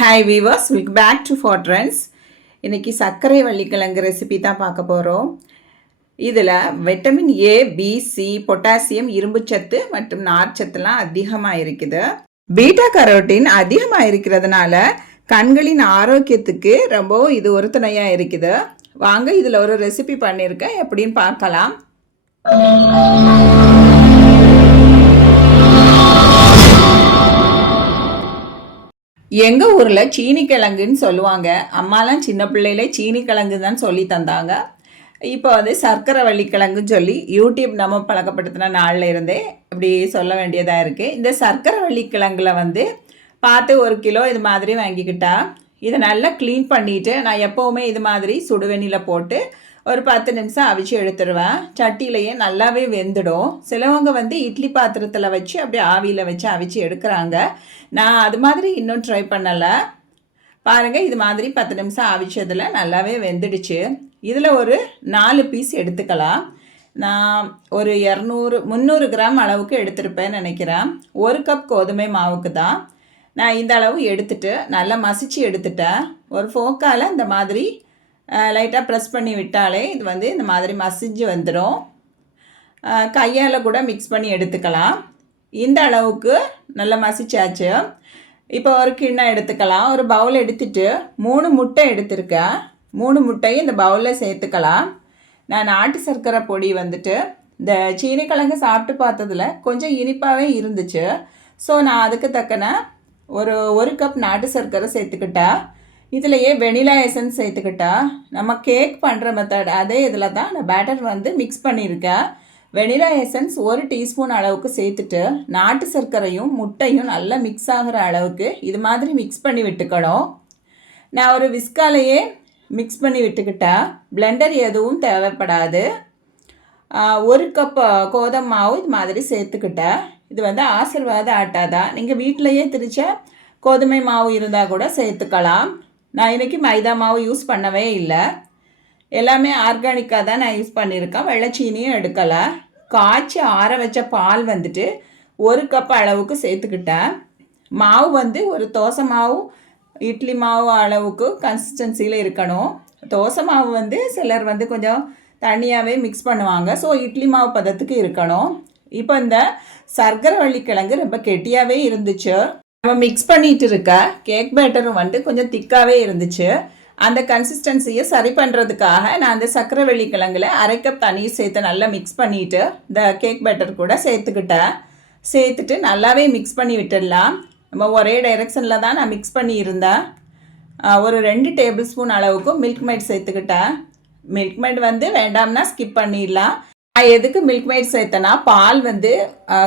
Hi viewers welcome back to four trends இன்றைக்கி சர்க்கரை வள்ளிக்கிழங்கு recipe தான் பார்க்க போகிறோம் இதில் விட்டமின் ஏ பிசி பொட்டாசியம் இரும்புச்சத்து மற்றும் நார்ச்சத்துலாம் அதிகமாக இருக்குது. பீட்டா கரோட்டின் அதிகமாக இருக்கிறதுனால கண்களின் ஆரோக்கியத்துக்கு ரொம்பவும் இது ஒரு துணையாக இருக்குது. வாங்க இதில் ஒரு ரெசிபி பண்ணியிருக்கேன் எப்படின்னு பார்க்கலாம். எங்கள் ஊரில் சீனி கிழங்குன்னு சொல்லுவாங்க. அம்மாலாம் சின்ன பிள்ளையிலே சீனி கிழங்கு தான் சொல்லி தந்தாங்க. இப்போ வந்து சர்க்கரை வள்ளிக்கிழங்குன்னு சொல்லி யூடியூப் நம்ம பழக்கப்படுத்தின நாளில் இருந்தே இப்படி சொல்ல வேண்டியதாக இருக்குது இந்த சர்க்கரை வள்ளிக்கிழங்குல வந்து பார்த்து ஒரு கிலோ இது மாதிரி வாங்கிக்கிட்டால் இதை நல்லா க்ளீன் பண்ணிவிட்டு நான் எப்போவுமே இது மாதிரி சுடுவெண்ணியில் போட்டு ஒரு பத்து நிமிஷம் அவிச்சு எடுத்துருவேன். சட்டியிலையே நல்லாவே வெந்துடும். சிலவங்க வந்து இட்லி பாத்திரத்தில் வச்சு அப்படியே ஆவியில் வச்சு அவிச்சு எடுக்கிறாங்க. நான் அது மாதிரி இன்னும் ட்ரை பண்ணலை. பாருங்கள் இது மாதிரி பத்து நிமிஷம் அவிச்சதில் நல்லாவே வெந்துடுச்சு. இதில் ஒரு நாலு பீஸ் எடுத்துக்கலாம். நான் ஒரு இரநூறு முந்நூறு கிராம் அளவுக்கு எடுத்திருப்பேன்னு நினைக்கிறேன். ஒரு கப் கோதுமை மாவுக்கு தான். நான் இந்த அளவு எடுத்துட்டு நல்லா மசிச்சு எடுத்துட்டேன். ஒரு ஃபோக்கால் இந்த மாதிரி லைட்டாக ப்ரெஸ் பண்ணி விட்டாலே இது வந்து இந்த மாதிரி மசிஞ்சு வந்துடும் கையால் கூட மிக்ஸ் பண்ணி எடுத்துக்கலாம். இந்த அளவுக்கு நல்லா மசிச்சாச்சு. இப்போ ஒரு கிண்ணம் எடுத்துக்கலாம். ஒரு பவுல் எடுத்துட்டு மூணு முட்டை எடுத்திருக்கேன். மூணு முட்டையும் இந்த பவுலில் சேர்த்துக்கலாம். நான் நாட்டு சர்க்கரை பொடி வந்துட்டு இந்த சீனி கிழங்கு சாப்பிட்டு பார்த்ததில் கொஞ்சம் இனிப்பாகவே இருந்துச்சு. ஸோ நான் அதுக்கு தக்கன ஒரு ஒரு கப் நாட்டு சர்க்கரை சேர்த்துக்கிட்டா இதுலையே வெனிலா எசன்ஸ் சேர்த்துக்கிட்டா நம்ம கேக் பண்ணுற மெத்தட் அதே இதில் தான் நான் பேட்டர் வந்து மிக்ஸ் பண்ணியிருக்கேன் வெனிலா எசன்ஸ் ஒரு டீஸ்பூன் அளவுக்கு சேர்த்துட்டு நாட்டு சர்க்கரையும் முட்டையும் நல்லா மிக்ஸ் ஆகிற அளவுக்கு இது மாதிரி மிக்ஸ் பண்ணி விட்டுக்கணும். நான் ஒரு விஸ்காலையே மிக்ஸ் பண்ணி விட்டுக்கிட்டேன் பிளெண்டர் எதுவும் தேவைப்படாது. ஒரு கப் கோதம் மாவு இது மாதிரி சேர்த்துக்கிட்டேன் இது வந்து ஆசிர்வாத ஆட்டா தான் நீங்கள் வீட்டிலையே திரிச்ச கோதுமை மாவு இருந்தால் கூட சேர்த்துக்கலாம். நான் இன்றைக்கி மைதா மாவு யூஸ் பண்ணவே இல்லை. எல்லாமே ஆர்கானிக்காக தான் நான் யூஸ் பண்ணியிருக்கேன் வெள்ளைச்சீனியும் எடுக்கலை. காய்ச்சி ஆற வச்ச பால் வந்துட்டு ஒரு கப் அளவுக்கு சேர்த்துக்கிட்டேன். மாவு வந்து ஒரு தோசை மாவு இட்லி மாவு அளவுக்கு கன்சிஸ்டன்சியில் இருக்கணும். தோசை மாவு வந்து சிலர் வந்து கொஞ்சம் தனியாகவே மிக்ஸ் பண்ணுவாங்க. ஸோ இட்லி மாவு பதத்துக்கு இருக்கணும். இப்போ இந்த சர்க்கரை வள்ளிக்கிழங்கு ரொம்ப கெட்டியாகவே இருந்துச்சு. நம்ம மிக்ஸ் பண்ணிட்டு இருக்க கேக் பேட்டரும் வந்து கொஞ்சம் திக்காகவே இருந்துச்சு. அந்த கன்சிஸ்டன்சியை சரி பண்ணுறதுக்காக நான் அந்த சர்க்கரை வெள்ளிக்கிழங்குல அரை கப் தண்ணீர் சேர்த்து நல்லா மிக்ஸ் பண்ணிவிட்டு இந்த கேக் பேட்டர் கூட சேர்த்துக்கிட்டேன். சேர்த்துட்டு நல்லாவே மிக்ஸ் பண்ணி விட்டுடலாம். நம்ம ஒரே டைரெக்ஷனில் தான் நான் மிக்ஸ் பண்ணியிருந்தேன். ஒரு ரெண்டு டேபிள் ஸ்பூன் அளவுக்கு மில்க் மைட் சேர்த்துக்கிட்டேன். மில்க் மைட் வந்து வேண்டாம்னா ஸ்கிப் பண்ணிடலாம். நான் எதுக்கு மில்க் மைட் சேர்த்தேன்னா பால் வந்து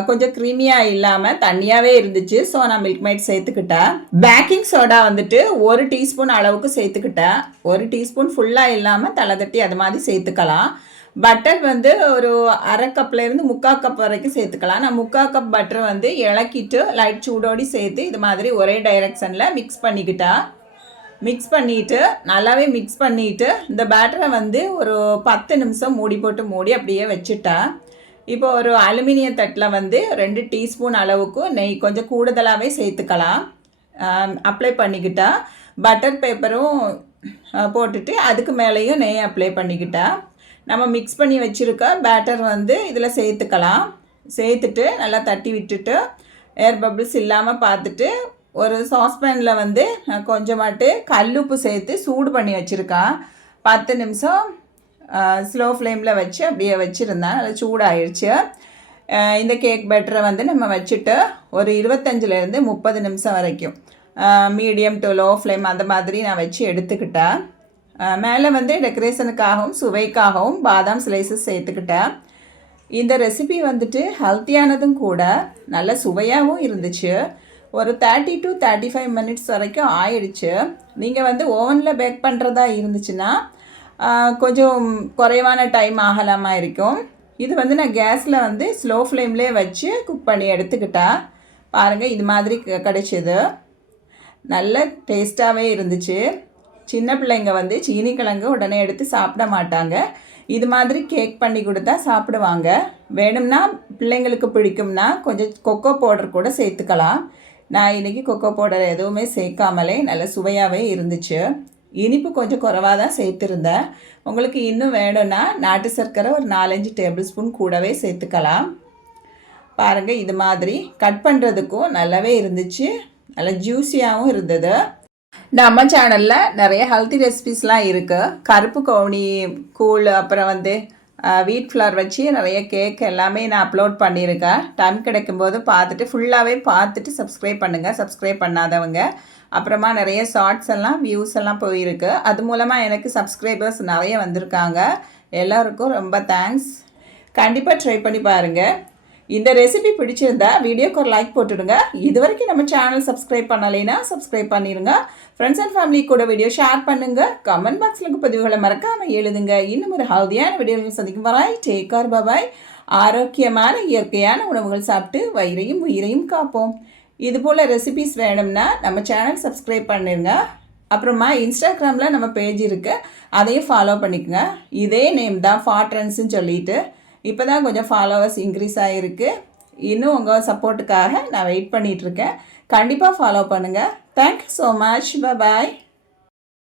கொஞ்சம் க்ரீமியாக இல்லாமல் தண்ணியாகவே இருந்துச்சு ஸோ நான் மில்க் மைட் சேர்த்துக்கிட்டேன். பேக்கிங் சோடா வந்துட்டு ஒரு டீஸ்பூன் அளவுக்கு சேர்த்துக்கிட்டேன். ஒரு டீஸ்பூன் ஃபுல்லாக இல்லாமல் தலை தட்டி அது மாதிரி சேர்த்துக்கலாம். பட்டர் வந்து ஒரு அரை கப்லேருந்து முக்கால் கப் வரைக்கும் சேர்த்துக்கலாம். நான் முக்கால் கப் பட்டர் வந்து இலக்கிட்டு லைட் சூடோடி சேர்த்து இது மாதிரி ஒரே டைரக்ஷனில் மிக்ஸ் பண்ணிக்கிட்டேன். மிக்ஸ் பண்ணிவிட்டு நல்லாவே மிக்ஸ் பண்ணிவிட்டு இந்த பேட்டரை வந்து ஒரு பத்து நிமிஷம் மூடி போட்டு மூடி அப்படியே வச்சுட்டேன். இப்போ ஒரு அலுமினிய தட்டில் வந்து ரெண்டு டீஸ்பூன் அளவுக்கு நெய் கொஞ்சம் கூடுதலாகவே சேர்த்துக்கலாம். அப்ளை பண்ணிக்கிட்டா பட்டர் பேப்பரும் போட்டுட்டு அதுக்கு மேலேயும் நெய் அப்ளை பண்ணிக்கிட்டா நம்ம மிக்ஸ் பண்ணி வச்சுருக்க பேட்டர் வந்து இதில் சேர்த்துக்கலாம். சேர்த்துட்டு நல்லா தட்டி விட்டுட்டு ஏர் பபிள்ஸ் இல்லாமல் பார்த்துட்டு ஒரு சாஸ்பேனில் வந்து நான் கொஞ்சமாட்டு கல்லுப்பு சேர்த்து சூடு பண்ணி வச்சுருக்கேன் பத்து நிமிஷம் ஸ்லோ ஃப்ளேமில் வச்சு அப்படியே வச்சுருந்தேன் நல்லா சூடாயிடுச்சு இந்த கேக் பேட்டரை வந்து நம்ம வச்சுட்டு ஒரு இருபத்தஞ்சிலேருந்து முப்பது நிமிஷம் வரைக்கும். மீடியம் டு லோ ஃப்ளேம் அந்த மாதிரி நான் வச்சு எடுத்துக்கிட்டேன். மேலே வந்து டெக்கரேஷனுக்காகவும் சுவைக்காகவும் பாதாம் ஸ்லைசஸ் சேர்த்துக்கிட்டேன். இந்த ரெசிபி வந்துட்டு ஹெல்த்தியானதும் கூட நல்ல சுவையாகவும் இருந்துச்சு. ஒரு thirty to thirty five minutes வரைக்கும் ஆயிடுச்சு. நீங்கள் வந்து ஓவனில் பேக் பண்ணுறதா இருந்துச்சுன்னா கொஞ்சம் குறைவான டைம் ஆகலாமா இருக்கும். இது வந்து நான் கேஸில் வந்து ஸ்லோ ஃப்ளேம்லேயே வச்சு குக் பண்ணி எடுத்துக்கிட்டா பாருங்கள் இது மாதிரி கிடைச்சிது. நல்ல டேஸ்ட்டாகவே இருந்துச்சு. சின்ன பிள்ளைங்க வந்து சீனி கிழங்கு உடனே எடுத்து சாப்பிட மாட்டாங்க. இது மாதிரி கேக் பண்ணி கொடுத்தா சாப்பிடுவாங்க. வேணும்னா பிள்ளைங்களுக்கு பிடிக்கும்னா கொஞ்சம் கொக்கோ பவுடர் கூட சேர்த்துக்கலாம். நான் இன்றைக்கி கொக்கோ பவுடர் எதுவுமே சேர்க்காமலே நல்ல சுவையாகவே இருந்துச்சு. இனிப்பு கொஞ்சம் குறைவாக தான் சேர்த்துருந்தேன். உங்களுக்கு இன்னும் வேணும்னா நாட்டு சர்க்கரை ஒரு நாலஞ்சு டேபிள் ஸ்பூன் கூடவே சேர்த்துக்கலாம். பாருங்கள் இது மாதிரி கட் பண்ணுறதுக்கும் நல்லாவே இருந்துச்சு. நல்லா ஜூஸியாகவும் இருந்தது. நம்ம சேனலில் நிறைய ஹெல்த்தி ரெசிபிஸ்லாம் இருக்குது கருப்பு கவுனி கூழ் அப்புறம் வந்து வீட் ஃப்ளவர் வச்சு நிறைய கேக் எல்லாமே நான் அப்லோட் பண்ணியிருக்கேன். டைம் கிடைக்கும்போது பார்த்துட்டு ஃபுல்லாகவே பார்த்துட்டு சப்ஸ்கிரைப் பண்ணுங்கள் சப்ஸ்கிரைப் பண்ணாதவங்க. அப்புறமா நிறைய ஷார்ட்ஸ் எல்லாம் வியூஸ் எல்லாம் போயிருக்கு. அது மூலமாக எனக்கு சப்ஸ்கிரைபர்ஸ் நிறைய வந்திருக்காங்க. எல்லாருக்கும் ரொம்ப தேங்க்ஸ் கண்டிப்பாக ட்ரை பண்ணி பாருங்கள் இந்த ரெசிபி பிடிச்சிருந்தா வீடியோக்கு ஒரு லைக் போட்டுடுங்க. இது வரைக்கும் நம்ம சேனல் சப்ஸ்கிரைப் பண்ணலைன்னா சப்ஸ்கிரைப் பண்ணிடுங்க ஃப்ரெண்ட்ஸ் அண்ட் ஃபேமிலி கூட வீடியோ ஷேர் பண்ணுங்க. கமெண்ட் பாக்ஸில் பதிவுகளை மறக்காம எழுதுங்க. இன்னும் ஒரு ஹெல்தியான வீடியோவில் சந்திக்கும் வராய் டேக்கார் பாபாய் ஆரோக்கியமான இயற்கையான உணவுகள் சாப்பிட்டு வயிறையும் உயிரையும் காப்போம். இது போல் ரெசிபிஸ் வேணும்னா நம்ம சேனல் சப்ஸ்கிரைப் பண்ணிடுங்க அப்புறமா இன்ஸ்டாகிராமில் நம்ம பேஜ் இருக்குது அதையும் ஃபாலோ பண்ணிக்கோங்க. இதே நேம் தான் ஃபாட்ரன்ஸ்னு சொல்லிட்டு. இப்போ தான் கொஞ்சம் ஃபாலோவர்ஸ் இன்க்ரீஸ் ஆகிருக்கு இன்னும் உங்கள் சப்போர்ட்டுக்காக நான் வெயிட் பண்ணிகிட்ருக்கேன் கண்டிப்பாக ஃபாலோ பண்ணுங்கள் தேங்க்யூ ஸோ மச் பாய்